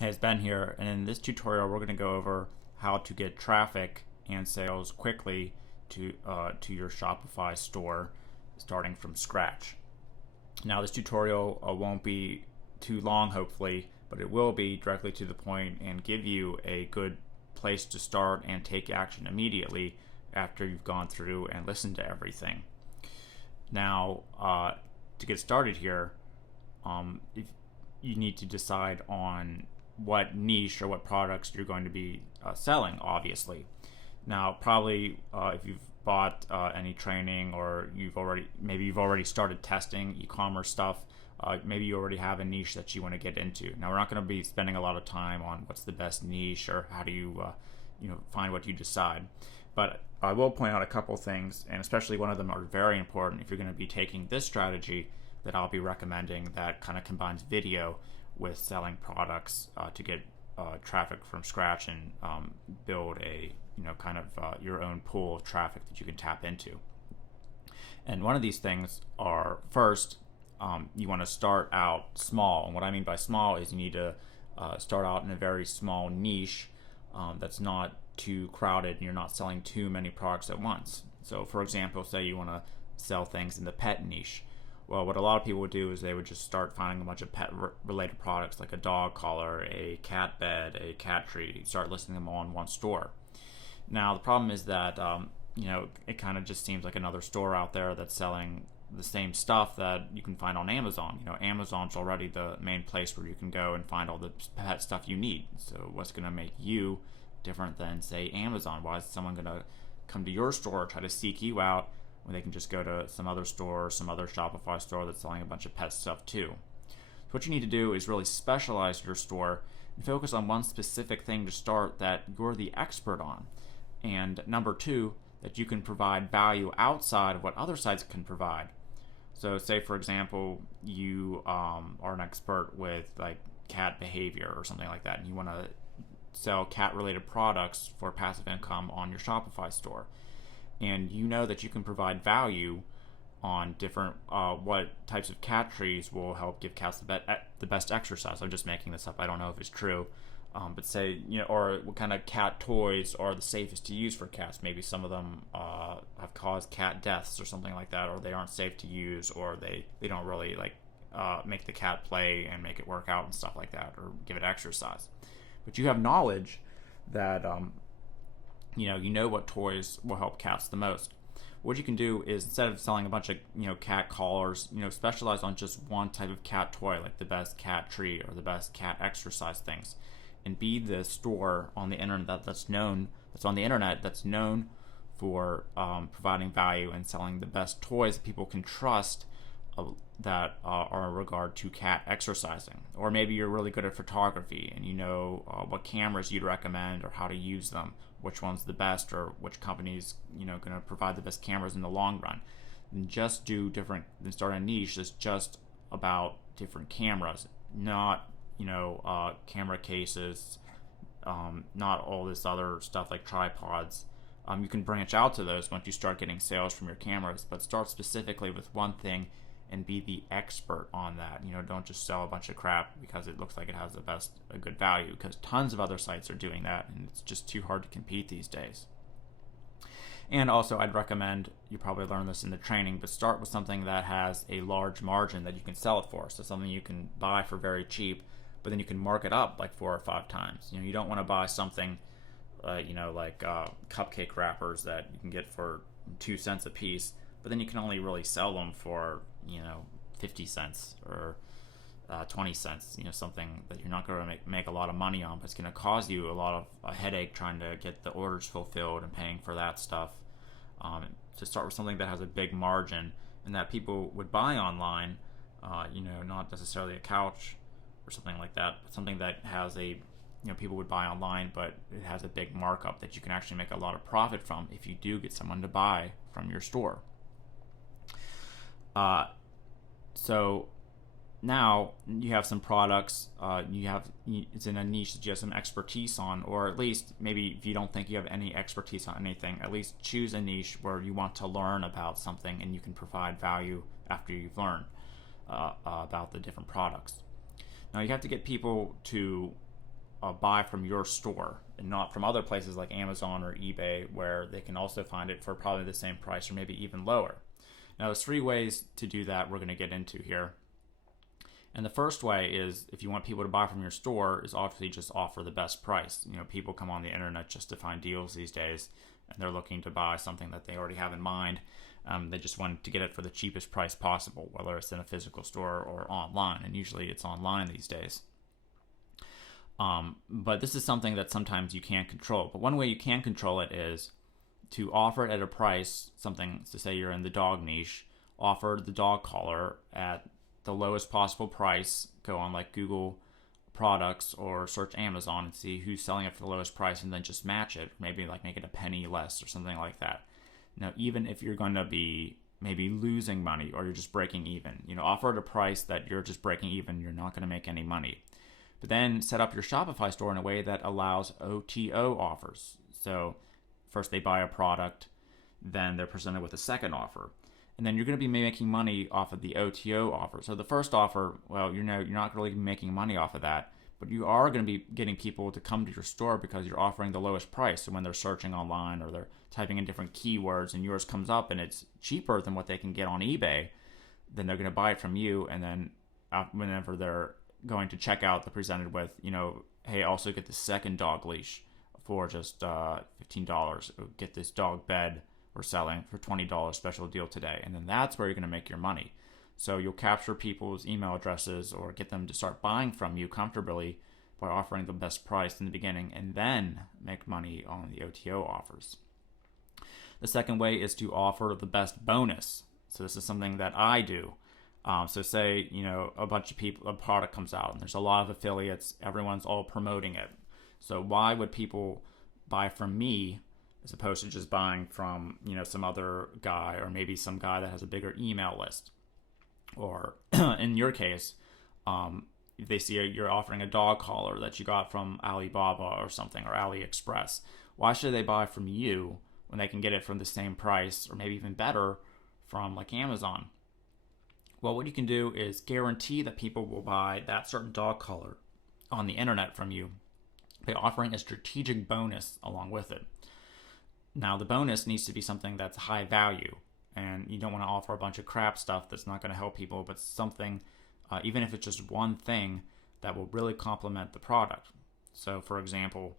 Hey, it's Ben here, and in this tutorial we're going to go over how to get traffic and sales quickly to your Shopify store starting from scratch. Now this tutorial won't be too long hopefully, but it will be directly to the point and give you a good place to start and take action immediately after you've gone through and listened to everything. Now to get started here, if you need to decide on what niche or what products you're going to be selling, obviously. Now, probably if you've bought any training or you've already started testing e-commerce stuff, maybe you already have a niche that you want to get into. Now, we're not going to be spending a lot of time on what's the best niche or how do you find what you decide. But I will point out a couple things, and especially one of them are very important if you're going to be taking this strategy that I'll be recommending that kind of combines video with selling products to get traffic from scratch and build a your own pool of traffic that you can tap into. And one of these things are, first, you want to start out small. And what I mean by small is you need to start out in a very small niche that's not too crowded and you're not selling too many products at once. So for example, say you want to sell things in the pet niche. Well, what a lot of people would do is they would just start finding a bunch of pet-related products like a dog collar, a cat bed, a cat tree, start listing them all in one store. Now, the problem is that, it kind of just seems like another store out there that's selling the same stuff that you can find on Amazon. Amazon's already the main place where you can go and find all the pet stuff you need. So what's going to make you different than, say, Amazon? Why is someone going to come to your store, try to seek you out, when they can just go to some other store, some other Shopify store that's selling a bunch of pet stuff too? So what you need to do is really specialize your store and focus on one specific thing to start that you're the expert on. And number two, that you can provide value outside of what other sites can provide. So say, for example, you are an expert with like cat behavior or something like that, and you want to sell cat-related products for passive income on your Shopify store. And you know that you can provide value on different what types of cat trees will help give cats the best exercise. I'm just making this up. I don't know if it's true. But say, or what kind of cat toys are the safest to use for cats. Maybe some of them have caused cat deaths or something like that, or they aren't safe to use, or they don't really make the cat play and make it work out and stuff like that, or give it exercise. But you have knowledge that you know what toys will help cats the most. What you can do is, instead of selling a bunch of cat collars, specialize on just one type of cat toy, like the best cat tree or the best cat exercise things, and be the store on the internet that's known for providing value and selling the best toys that people can trust that are in regard to cat exercising. Or maybe you're really good at photography and you know what cameras you'd recommend or how to use them, which one's the best, or which company's going to provide the best cameras in the long run. And just do different, and start a niche that's just about different cameras, not camera cases, not all this other stuff like tripods. You can branch out to those once you start getting sales from your cameras, but start specifically with one thing and be the expert on that. Don't just sell a bunch of crap because it looks like it has a good value, because tons of other sites are doing that and it's just too hard to compete these days. And also, I'd recommend, you probably learned this in the training, but start with something that has a large margin that you can sell it for. So something you can buy for very cheap, but then you can mark it up like 4 or 5 times. You don't want to buy something like cupcake wrappers that you can get for 2 cents a piece, but then you can only really sell them for 50 cents or 20 cents, something that you're not going to make a lot of money on, but it's going to cause you a lot of a headache trying to get the orders fulfilled and paying for that stuff. To start with something that has a big margin and that people would buy online, not necessarily a couch or something like that, but something that has people would buy online, but it has a big markup that you can actually make a lot of profit from if you do get someone to buy from your store. So now you have some products, it's in a niche that you have some expertise on, or at least maybe if you don't think you have any expertise on anything, at least choose a niche where you want to learn about something and you can provide value after you've learned about the different products. Now you have to get people to buy from your store and not from other places like Amazon or eBay, where they can also find it for probably the same price or maybe even lower. Now, there's 3 ways to do that we're going to get into here. And the first way is, if you want people to buy from your store, is obviously just offer the best price. People come on the internet just to find deals these days, and they're looking to buy something that they already have in mind. They just want to get it for the cheapest price possible, whether it's in a physical store or online, and usually it's online these days. But this is something that sometimes you can't control. But one way you can control it is to offer it at a price, something to say you're in the dog niche, offer the dog collar at the lowest possible price. Go on like Google products or search Amazon and see who's selling it for the lowest price, and then just match it. Maybe like make it a penny less or something like that. Now, even if you're going to be maybe losing money or you're just breaking even, offer at a price that you're just breaking even, you're not going to make any money. But then set up your Shopify store in a way that allows OTO offers. So first they buy a product, then they're presented with a second offer. And then you're going to be making money off of the OTO offer. So the first offer, well, you're not really making money off of that, but you are going to be getting people to come to your store because you're offering the lowest price. So when they're searching online or they're typing in different keywords and yours comes up and it's cheaper than what they can get on eBay, then they're going to buy it from you. And then whenever they're going to check out, they're presented with, hey, also get the second dog leash for just $15. Get this dog bed we're selling for $20 special deal today. And then that's where you're going to make your money. So you'll capture people's email addresses or get them to start buying from you comfortably by offering the best price in the beginning, and then make money on the OTO offers. The second way is to offer the best bonus. So this is something that I do. So say, a bunch of people, a product comes out and there's a lot of affiliates, everyone's all promoting it. So why would people buy from me as opposed to just buying from, some other guy, or maybe some guy that has a bigger email list? Or in your case, if they see you're offering a dog collar that you got from Alibaba or something, or AliExpress, why should they buy from you when they can get it from the same price or maybe even better from like Amazon? Well, what you can do is guarantee that people will buy that certain dog collar on the internet from you by offering a strategic bonus along with it. Now, the bonus needs to be something that's high value, and you don't want to offer a bunch of crap stuff that's not going to help people, but something, even if it's just one thing, that will really complement the product. So, for example,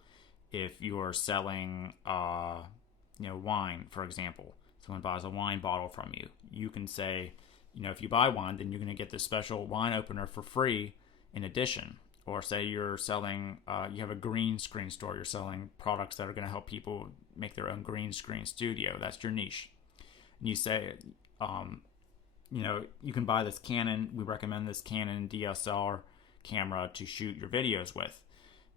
if you're selling, wine, for example, someone buys a wine bottle from you, you can say, if you buy one, then you're going to get this special wine opener for free in addition. Or say you're selling, you have a green screen store, you're selling products that are going to help people make their own green screen studio. That's your niche. And you say, you can buy this Canon, we recommend this Canon DSLR camera to shoot your videos with.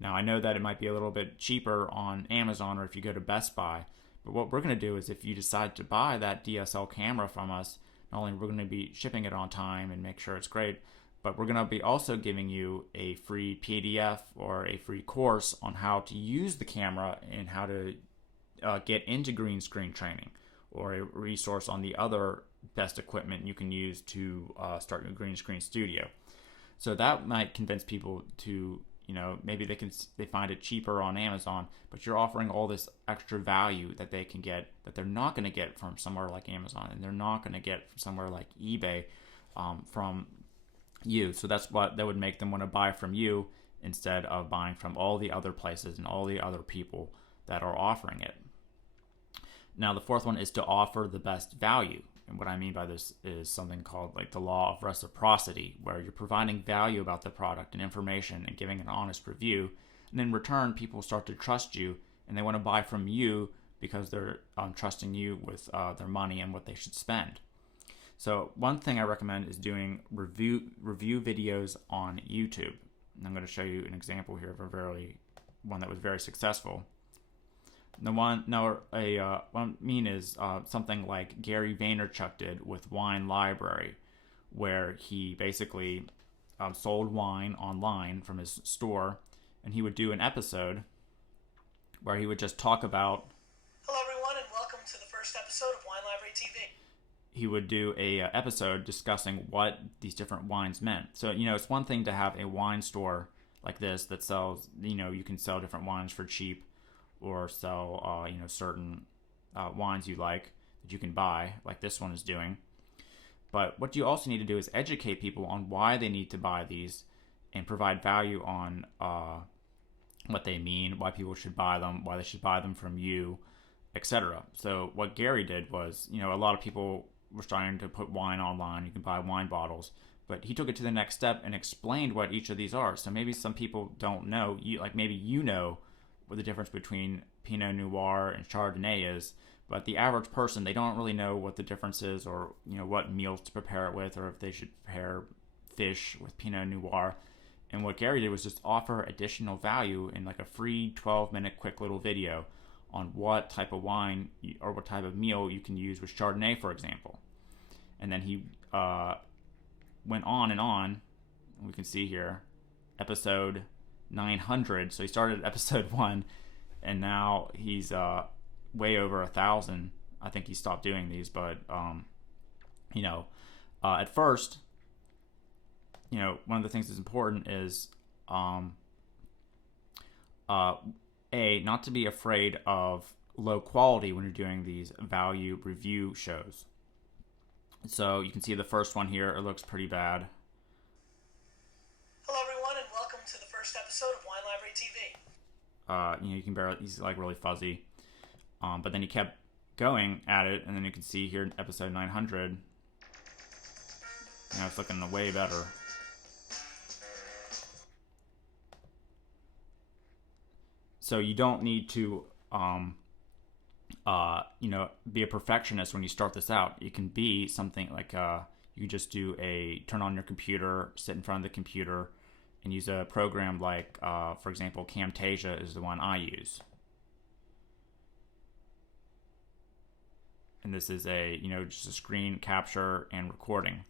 Now, I know that it might be a little bit cheaper on Amazon or if you go to Best Buy, but what we're going to do is, if you decide to buy that DSL camera from us, not only we're going to be shipping it on time and make sure it's great, but we're going to be also giving you a free PDF or a free course on how to use the camera and how to get into green screen training, or a resource on the other best equipment you can use to start your green screen studio. So that might convince people to, maybe they find it cheaper on Amazon, but you're offering all this extra value that they can get that they're not going to get from somewhere like Amazon, and they're not going to get from somewhere like eBay from you. So that's what that would make them want to buy from you instead of buying from all the other places and all the other people that are offering it. Now, the fourth one is to offer the best value. And what I mean by this is something called like the law of reciprocity, where you're providing value about the product and information and giving an honest review. And in return, people start to trust you and they want to buy from you because they're trusting you with their money and what they should spend. So one thing I recommend is doing review videos on YouTube. And I'm going to show you an example here of one that was very successful. What I mean is something like Gary Vaynerchuk did with Wine Library, where he basically sold wine online from his store, and he would do an episode where he would just talk about. Hello, everyone, and welcome to the first episode of Wine Library TV. He would do a episode discussing what these different wines meant. So, it's one thing to have a wine store like this that sells, you can sell different wines for cheap, or sell, certain wines you like that you can buy, like this one is doing. But what you also need to do is educate people on why they need to buy these, and provide value on what they mean, why people should buy them, why they should buy them from you, etc. So what Gary did was, a lot of people were starting to put wine online. You can buy wine bottles, but he took it to the next step and explained what each of these are. So maybe some people don't know. Maybe what the difference between Pinot Noir and Chardonnay is, but the average person, they don't really know what the difference is, or what meals to prepare it with, or if they should prepare fish with Pinot Noir. And what Gary did was just offer additional value in like a free 12-minute quick little video on what type of wine or what type of meal you can use with Chardonnay, for example. And then he went on and on. We can see here, episode 900. So he started at episode 1, and now he's way over 1,000. I think he stopped doing these, but at first, one of the things that's important is not to be afraid of low quality when you're doing these value review shows. So you can see the first one here, it looks pretty bad. Hello everyone, and welcome to the first episode of Wine Library TV. You can barely, he's like really fuzzy. But then he kept going at it, and then you can see here in episode 900, it's looking way better. So you don't need to, be a perfectionist when you start this out. It can be something like you just turn on your computer, sit in front of the computer, and use a program like, for example, Camtasia is the one I use. And this is just a screen capture and recording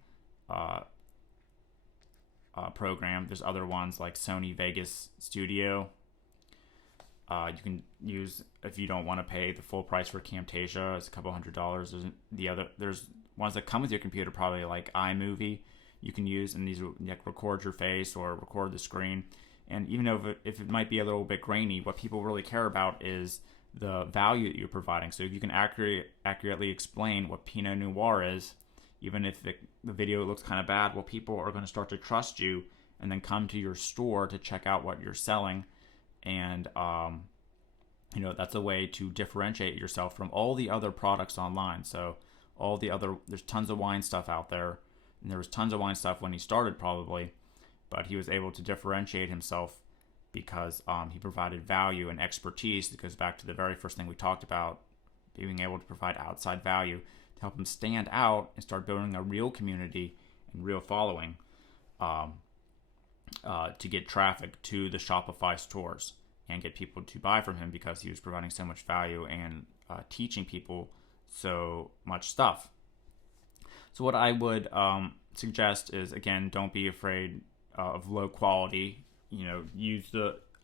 program. There's other ones like Sony Vegas Studio. You can use, if you don't want to pay the full price for Camtasia, it's a couple $100. There's ones that come with your computer, probably like iMovie you can use, and these record your face or record the screen. And even though if it might be a little bit grainy, what people really care about is the value that you're providing. So if you can accurately explain what Pinot Noir is, even if the video looks kind of bad, well, people are going to start to trust you and then come to your store to check out what you're selling. And that's a way to differentiate yourself from all the other products online. So there's tons of wine stuff out there, and there was tons of wine stuff when he started probably, but he was able to differentiate himself because he provided value and expertise. It goes back to the very first thing we talked about, being able to provide outside value to help him stand out and start building a real community and real following. To get traffic to the Shopify stores and get people to buy from him, because he was providing so much value and teaching people so much stuff. So what I would suggest is, again, don't be afraid of low quality.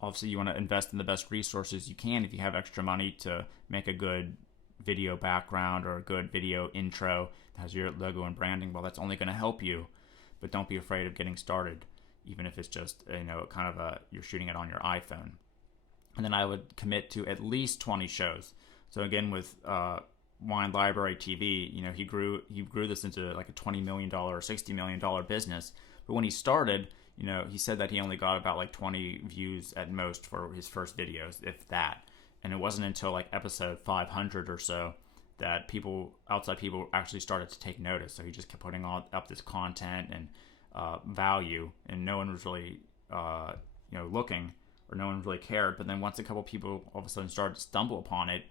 Obviously you want to invest in the best resources you can. If you have extra money to make a good video background or a good video intro that has your logo and branding, well, that's only going to help you. But don't be afraid of getting started, even if it's just you're shooting it on your iPhone. And then I would commit to at least 20 shows. So again, with Wine Library TV, he grew this into like a $20 million or $60 million business. But when he started, he said that he only got about like 20 views at most for his first videos, if that. And it wasn't until like episode 500 or so that outside people actually started to take notice. So he just kept putting up this content and value, and no one was really looking, or no one really cared. But then once a couple people all of a sudden started to stumble upon it,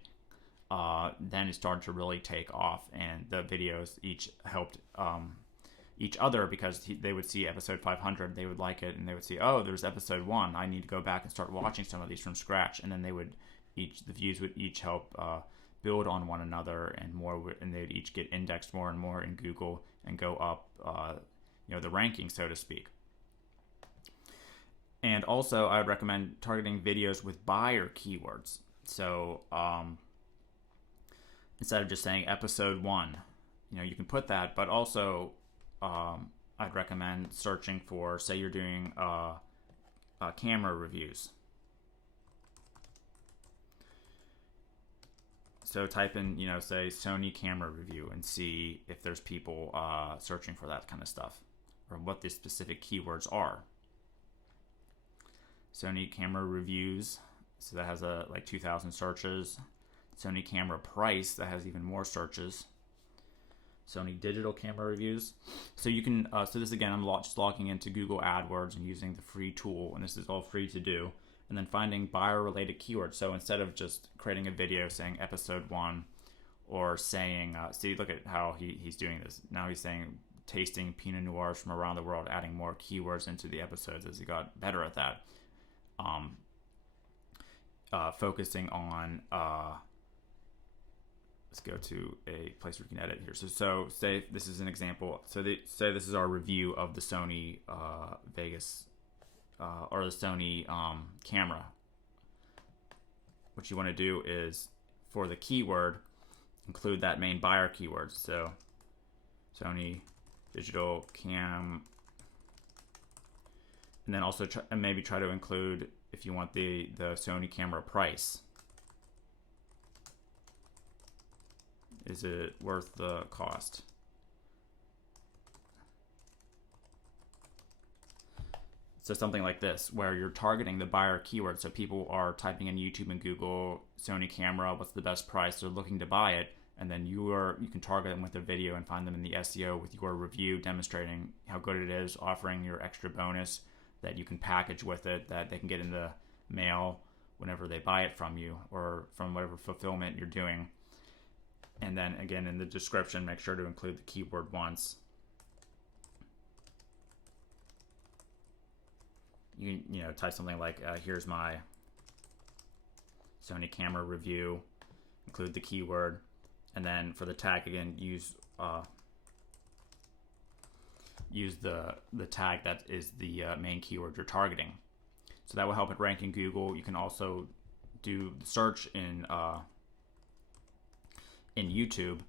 then it started to really take off, and the videos each helped each other, because they would see episode 500, they would like it, and they would see, oh, there's episode 1, I need to go back and start watching some of these from scratch. And then the views would each help build on one another, and they'd each get indexed more and more in Google and go up the ranking, so to speak. And also, I would recommend targeting videos with buyer keywords. So instead of just saying episode 1, you can put that, but also I'd recommend searching for, say you're doing camera reviews. So type in, say Sony camera review and see if there's people searching for that kind of stuff, or what the specific keywords are. Sony camera reviews, so that has like 2,000 searches. Sony camera price, that has even more searches. Sony digital camera reviews. So you can, so this again, I'm just logging into Google AdWords and using the free tool, and this is all free to do. And then finding buyer related keywords. So instead of just creating a video saying episode 1, or saying, see, look at how he's doing this. Now he's saying tasting Pinot Noirs from around the world, adding more keywords into the episodes as he got better at that. Focusing on, let's go to a place where we can edit here. So say this is an example. So say this is our review of the Sony Vegas or the Sony camera. What you want to do is, for the keyword, include that main buyer keyword. So Sony digital cam, and then also maybe try to include, if you want, the Sony camera price. Is it worth the cost? So something like this, where you're targeting the buyer keyword. So people are typing in YouTube and Google Sony camera, what's the best price? They're looking to buy it, and then you can target them with a video and find them in the SEO with your review demonstrating how good it is, offering your extra bonus that you can package with it, that they can get in the mail whenever they buy it from you, or from whatever fulfillment you're doing. And then again, in the description, make sure to include the keyword once. You can, type something like, here's my Sony camera review, include the keyword, and then for the tag, again, use the tag that is the main keyword you're targeting. So that will help it rank in Google. You can also do the search in YouTube,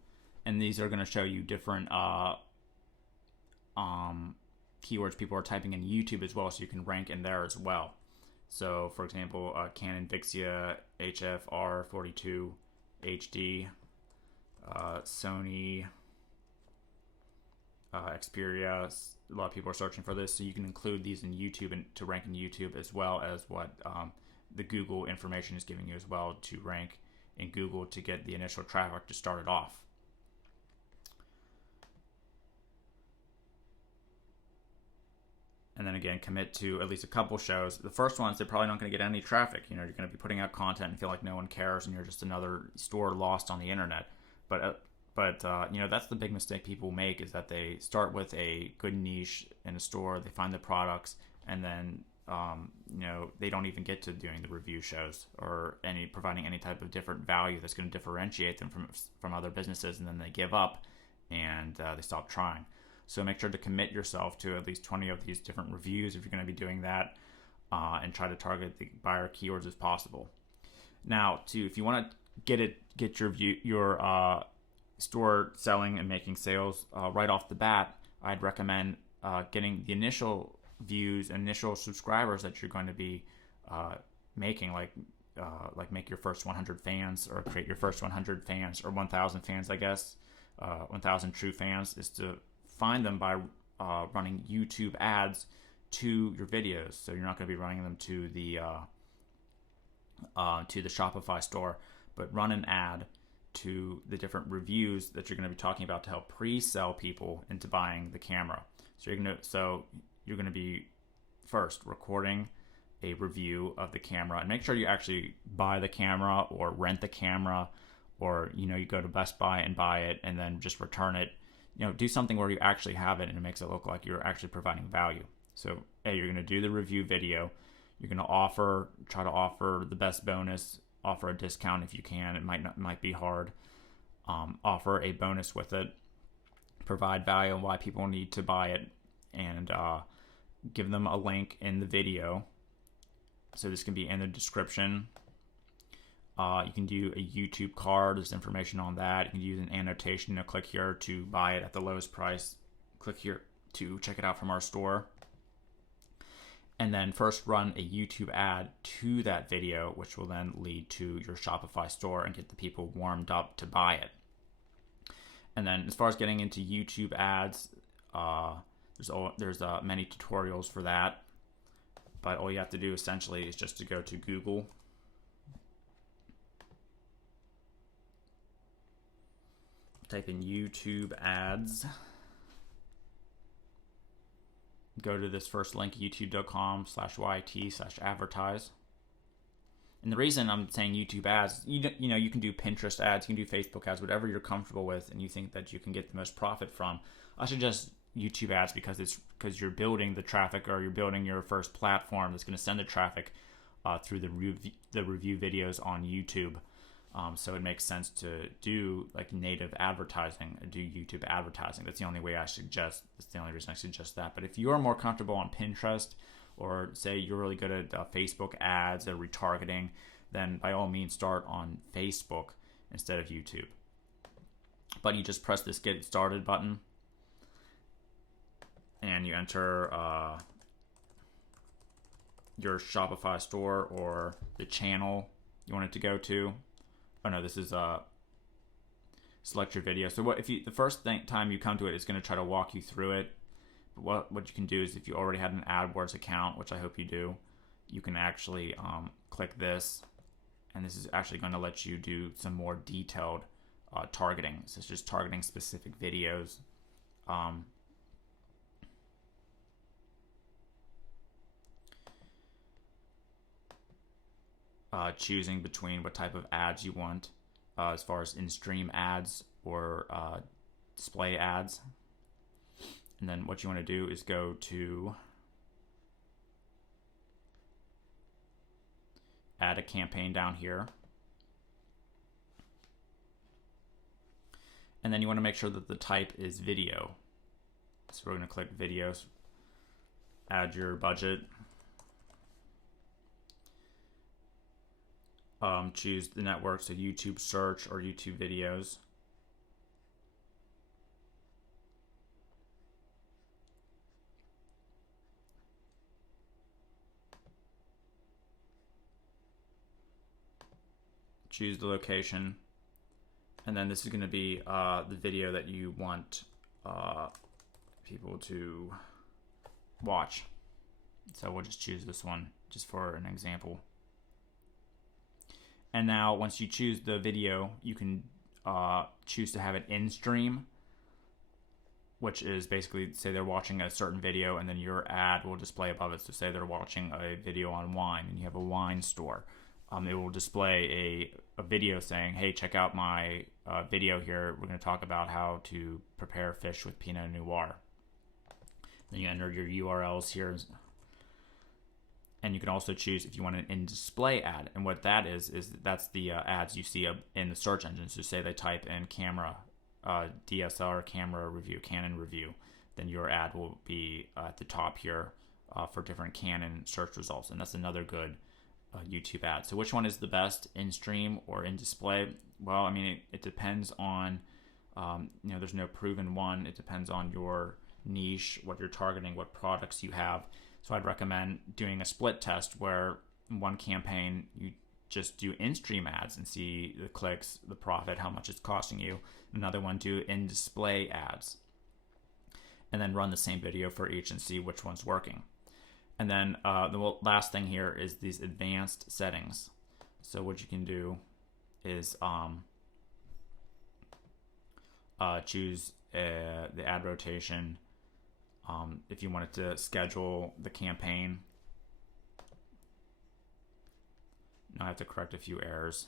and these are going to show you different keywords people are typing in YouTube as well, so you can rank in there as well. So for example, Canon Vixia HFR42 HD, Sony Xperia, a lot of people are searching for this, so you can include these in YouTube and to rank in YouTube, as well as what the Google information is giving you as well, to rank in Google to get the initial traffic to start it off. And then again, commit to at least a couple shows. The first ones, they're probably not going to get any traffic. You're going to be putting out content and feel like no one cares, and you're just another store lost on the internet. But that's the big mistake people make, is that they start with a good niche in a store, they find the products, and then they don't even get to doing the review shows or providing any type of different value that's going to differentiate them from other businesses, and then they give up and they stop trying. So make sure to commit yourself to at least 20 of these different reviews if you're going to be doing that, and try to target the buyer keywords as possible. Now, if you want to get your store selling and making sales right off the bat, I'd recommend getting the initial views, initial subscribers that you're going to be making, like make your first 100 fans, or create your first 100 fans, or 1,000 fans, I guess. 1,000 true fans is to find them by running YouTube ads to your videos. So you're not going to be running them to the Shopify store, but run an ad to the different reviews that you're going to be talking about to help pre-sell people into buying the camera. So you're going to be first recording a review of the camera, and make sure you actually buy the camera or rent the camera, or you go to Best Buy and buy it and then just return it. Do something where you actually have it and it makes it look like you're actually providing value. So you're going to do the review video. You're going to try to offer the best bonus, offer a discount if you can. It might be hard. Offer a bonus with it. Provide value on why people need to buy it, and give them a link in the video. So this can be in the description. You can do a YouTube card. There's information on that. You can use an annotation to click here to buy it at the lowest price. Click here to check it out from our store. and then first run a YouTube ad to that video, which will then lead to your Shopify store and get the people warmed up to buy it. And then as far as getting into YouTube ads, there's many tutorials for that, but all you have to do essentially is just to go to Google, type in YouTube ads, go to this first link, youtube.com/YT/advertise. And the reason I'm saying YouTube ads, you can do Pinterest ads, you can do Facebook ads, whatever you're comfortable with and you think that you can get the most profit from. I suggest YouTube ads because you're building the traffic, or you're building your first platform that's going to send the traffic through the review videos on YouTube. So it makes sense to do like native advertising, do YouTube advertising. That's the only way I suggest. That's the only reason I suggest that. But if you're more comfortable on Pinterest, or say you're really good at Facebook ads or retargeting, then by all means start on Facebook instead of YouTube. But you just press this Get Started button, and you enter your Shopify store or the channel you want it to go to. Oh no, this is select your video. So the first time you come to it, it's going to try to walk you through it. But what you can do is, if you already had an AdWords account, which I hope you do, you can actually click this, and this is actually going to let you do some more detailed targeting. So it's just targeting specific videos. Choosing between what type of ads you want, as far as in-stream ads or display ads. And then what you want to do is go to add a campaign down here. And then you want to make sure that the type is video. So we're going to click videos, add your budget. Choose the network, so YouTube search or YouTube videos. Choose the location, and then this is going to be the video that you want people to watch. So we'll just choose this one just for an example. And now once you choose the video, you can choose to have it in stream, which is basically, say they're watching a certain video and then your ad will display above it. So say they're watching a video on wine and you have a wine store. It will display a video saying, hey, check out my video here. We're going to talk about how to prepare fish with Pinot Noir. Then you enter your URLs here. And you can also choose if you want an in-display ad. And what that is that's the ads you see in the search engine. So say they type in camera, DSLR camera review, Canon review, then your ad will be at the top here for different Canon search results. And that's another good YouTube ad. So which one is the best, in-stream or in-display? Well, I mean, it depends on, there's no proven one. It depends on your niche, what you're targeting, what products you have. So I'd recommend doing a split test where in one campaign you just do in-stream ads and see the clicks, the profit, how much it's costing you. Another one, do in-display ads. And then run the same video for each and see which one's working. And then the last thing here is these advanced settings. So what you can do is choose the ad rotation. If you wanted to schedule the campaign. Now I have to correct a few errors.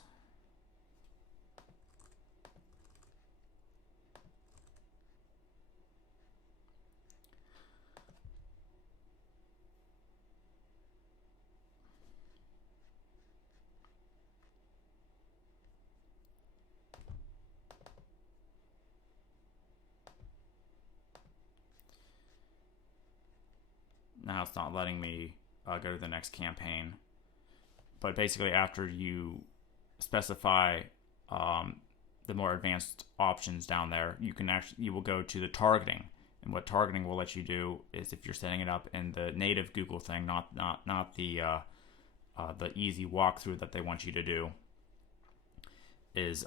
Now it's not letting me go to the next campaign. But basically, after you specify the more advanced options down there, you will go to the targeting, And what targeting will let you do is if you're setting it up in the native Google thing, not the easy walkthrough that they want you to do, is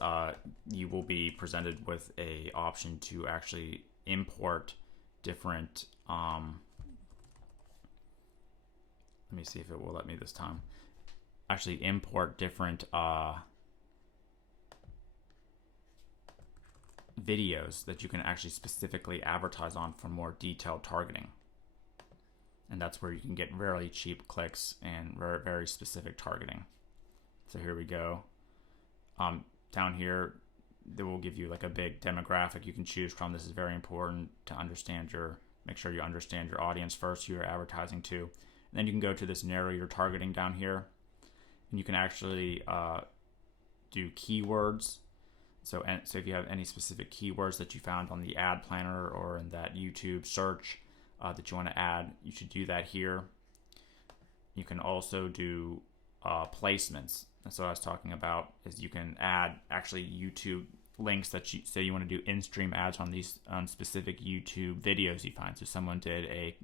you will be presented with a option to actually import different. Let me see if it will let me this time. Actually import different videos that you can actually specifically advertise on for more detailed targeting. And that's where you can get very cheap clicks and very, very specific targeting. So here we go. Down here, they will give you like a big demographic you can choose from. This is very important to understand make sure you understand your audience first, who you're advertising to. And then you can go to this narrow your targeting down here, and you can actually do keywords. So if you have any specific keywords that you found on the ad planner or in that YouTube search that you want to add, you should do that here. You can also do placements. That's what I was talking about, is you can add actually YouTube links that you say you want to do in-stream ads on these specific YouTube videos you find. So someone did a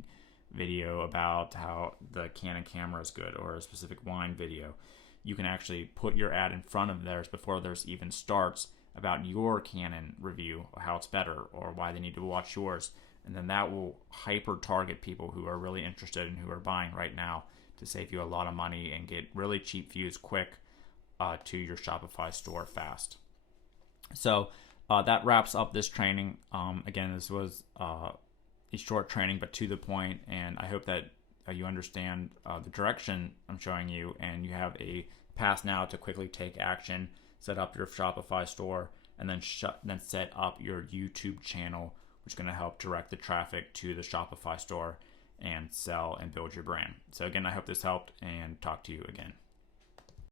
video about how the Canon camera is good, or a specific wine video. You can actually put your ad in front of theirs before theirs even starts about your Canon review, or how it's better, or why they need to watch yours. And then that will hyper target people who are really interested and who are buying right now, to save you a lot of money and get really cheap views quick to your Shopify store fast. So that wraps up this training. Again, this was a short training, but to the point, and I hope that you understand the direction I'm showing you, and you have a path now to quickly take action, set up your Shopify store, and then set up your YouTube channel, which is going to help direct the traffic to the Shopify store and sell and build your brand. So again, I hope this helped, and talk to you again.